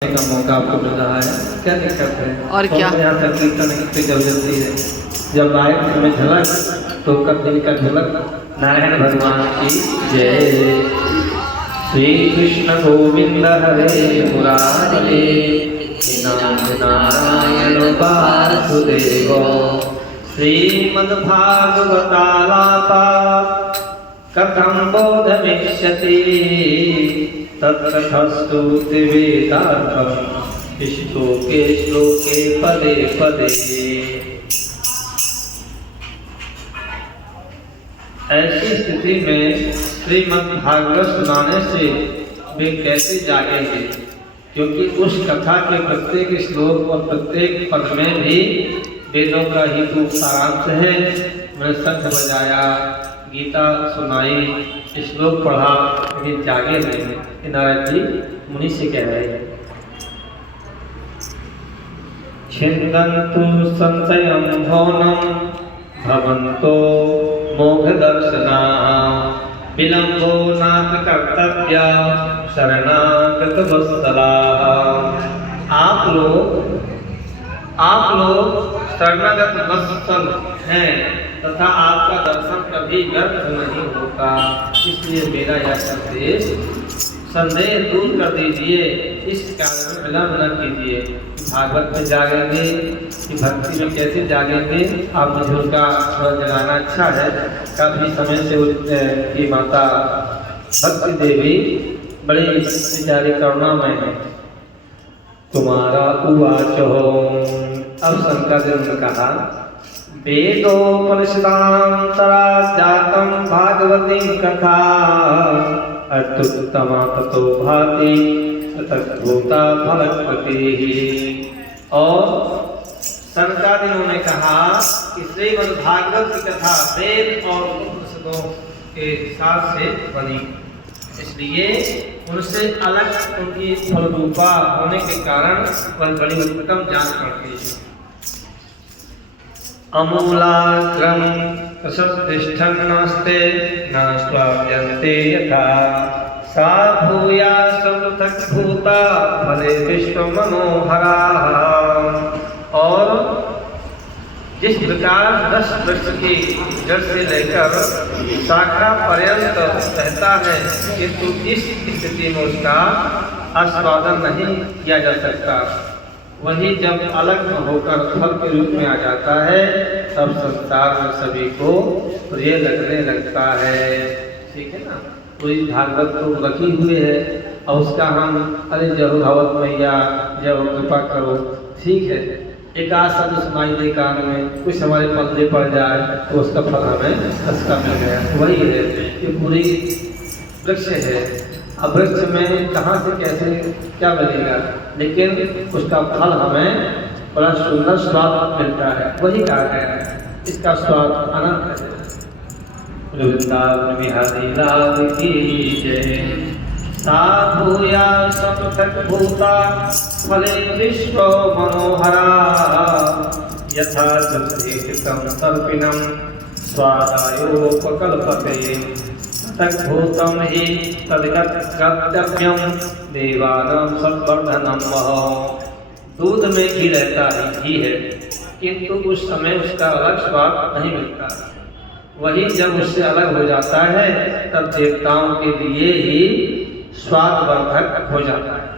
का मौका आपको मिल रहा है, क्या दिक्कत है? और क्या? यहाँ तक कीर्तन इतनी कर देती है। जब आए हमें झलक तो कर दिन का झलक नारायण भगवान की जय। श्री कृष्ण गोविंद हरे मुरारे नारायण वासुदेव। श्रीमद्भागवतालापा कथं बोधमिष्यति तत्कथस्तु वेदार्थं श्लोके श्लोके पदे पदे। ऐसी स्थिति में श्रीमद्भागवत सुनाने से वे कैसे जागेंगे, क्योंकि उस कथा के प्रत्येक श्लोक और प्रत्येक पद में भी वेदों का ही तो सारांश है। मैंने शंख बजाया, गीता सुनाई, श्लोक पढ़ा, लेकिन जागे नहीं। नारद जी मुनि से कह रहे हैं, छिन्दन्तु संशयं मौनं भवन्तो मोघदर्शनाः विलम्बो नात्र कर्तव्य शरणागतवत्सलाः। आप लोग शरणागत वत्सल हैं तथा आपका दर्शन कभी व्यर्थ नहीं होगा। इसलिए मेरा यह संदेह दूर कर दीजिए। इस कारण में विलम्ब न कीजिए। भागवत में जागेंगे कि भक्ति में कैसे जागेंगे, आप मुझे उसका जगाना अच्छा है। काफी समय से की माता भक्ति देवी बड़ी बेचारी करुणामय है। तुम्हारा उवाच हो। अब शंकरदेव ने कहा, वेदोपनिषदान्तरा जातं भागवती कथा अत्युत्तमा ततो भाति तद्भूता फलप्रतिः। और शंकरादियों ने कहा कि श्रीमद्भागवत की कथा वेद और उपनिषदों के हिसाब से बनी, इसलिए उनसे अलग उनकी फलरूपा होने के कारण वह बड़ी उत्तम जान पड़ती है। अमूलाग्रम प्रसतिष्ठन् नास्ते न स्वाप्यन्ते यथा सा भूया पृथक् भूता फले विश्व मनोहरा। और जिस प्रकार 10 वृक्ष की जड़ से लेकर शाखा पर्यंत रहता है, किंतु इस स्थिति में उसका आस्वादन नहीं किया जा सकता, वही जब अलग होकर फल के रूप में आ जाता है तब संसार में सभी को प्रिय लगने लगता है। ठीक है ना? पूरी भागवत तो रखी हुई है और उसका हम अरे जय भगवत मैया जय कृपा करो, ठीक है, एक आध शब्द सुनाई दे कान में, कुछ हमारे पल्ले पड़ जाए तो उसका फल हमें सस्ता मिल गया। वही है, ये पूरी वृक्ष है। अब वृक्ष में कहाँ से कैसे क्या मिलेगा, लेकिन उसका फल हमें बड़ा सुंदर स्वाद मिलता है। वही कहा गया है, इसका स्वाद अनंत है। वृंदावन बिहारी लाल की जय। सा भूया पृथक् भूता फले विश्व मनोहरा यथा दुग्धेहितं सर्पिणं स्वादायोपकल्पते तद्भूतं हि तद्गतव्यं देवानां संवर्धनं वः। दूध में घी रहता है, किंतु उस समय उसका अलग स्वाद नहीं मिलता। वही जब उससे अलग हो जाता है तब देवताओं के लिए ही स्वादवर्धक हो जाता है।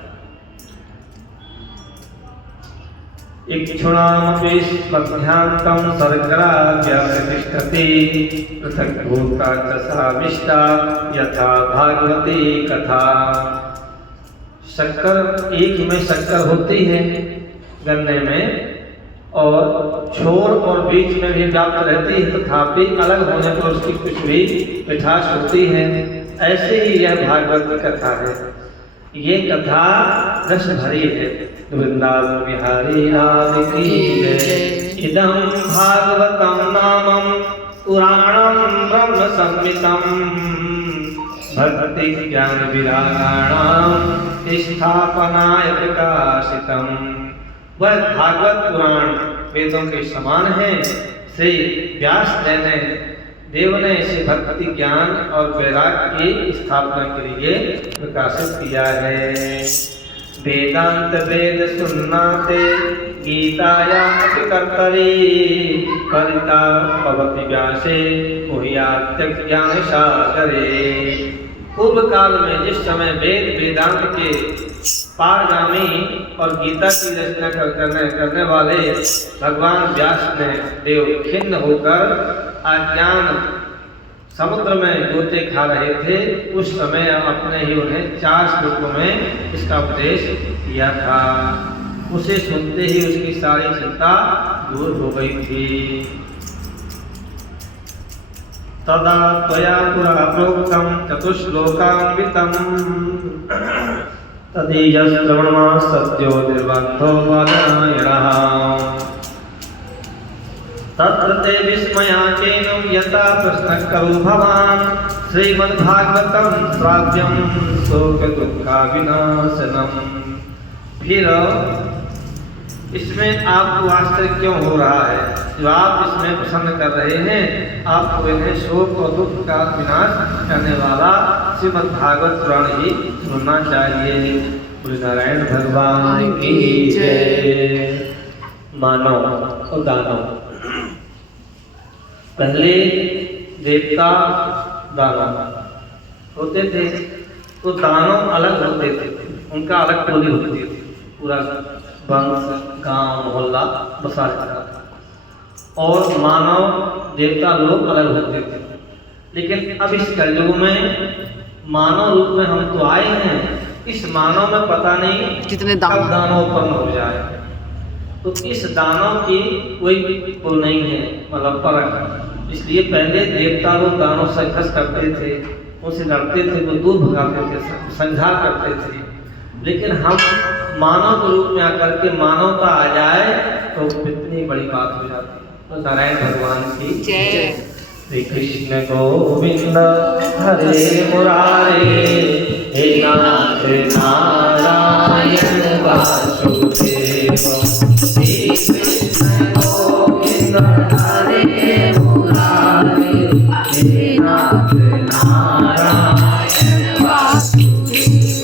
इक्षुणामपि मध्यान्तं सर्गराज्ञातिष्ठति पृथक् भूता च सा विष्टा यथा भागवती कथा। शक्कर एक में शक्कर होती है गन्ने में, और छोर और बीच में भी व्याप्त रहती है, तथापि अलग होने पर उसकी कुछ भी मिठास होती है। ऐसे ही यह भागवत की कथा है। ये कथा रस भरी है। वृंदावन बिहारी लाल की जय। इदं भागवतं नामं पुराणं ब्रह्म संहितं भक्ति ज्ञान विरागाणां स्थापनाय प्रकाशितम्। वह भागवत पुराण वेदों के समान है। श्री व्यास देव ने इसे भक्ति ज्ञान और वैराग्य की स्थापना के लिए प्रकाशित किया है। वेदांत वेद सुन्नाते गीताया कर्तरी कलिता भवति व्यासे मुह्यात् ज्ञान सागरे। पूर्व काल में जिस समय वेद वेदांत के पारगामी और गीता की रचना करने वाले भगवान व्यास ने देव खिन्न होकर अज्ञान समुद्र में गोते खा रहे थे, उस समय अपने ही उन्हें 4 श्लोकों में इसका उपदेश किया था। उसे सुनते ही उसकी सारी चिंता दूर हो गई थी। तदा त्वया पुरा प्रोक्तं चतुश्लोकान्वितं तदीयश्रवणमा सद्यो निर्बन्धो वादनायणः। तत्र ते विस्मयाकेनं यथा प्रश्नः करो भवान् श्रीमद्भागवतं श्राव्यं शोकदुःखविनाशनम्। फिर इसमें आपको आश्चर्य क्यों हो रहा है? जो आप इसमें प्रसन्न कर रहे हैं, आपको इन्हें शोक और दुख का विनाश करने वाला श्रीमद् भागवत पुराण ही सुनना चाहिए। बोले नारायण भगवान की जय। मानव और दानव, पहले देवता दानव होते थे, तो दानव अलग होते थे, उनका अलग टोली होती थी, पूरा वंश गांव मोहल्ला बसा रहता था। और मानव देवता लोग अलग होते थे। लेकिन अब इस कलयुग में मानव रूप में हम तो आए हैं, इस मानव में पता नहीं कितने कब दानव उत्पन्न हो जाए। तो इस दानव की कोई वो नहीं है, मतलब परख। इसलिए पहले देवता लोग दानव से संघर्ष करते थे, उनसे लड़ते थे, वो दूर भगाते थे, संहार करते थे। लेकिन हम मानव के रूप में आकर के मानवता आ जाए तो कितनी बड़ी बात हो जाती है। तो नारायण भगवान की जय। श्री कृष्ण गोविंद हरे मुरारे हे नाथ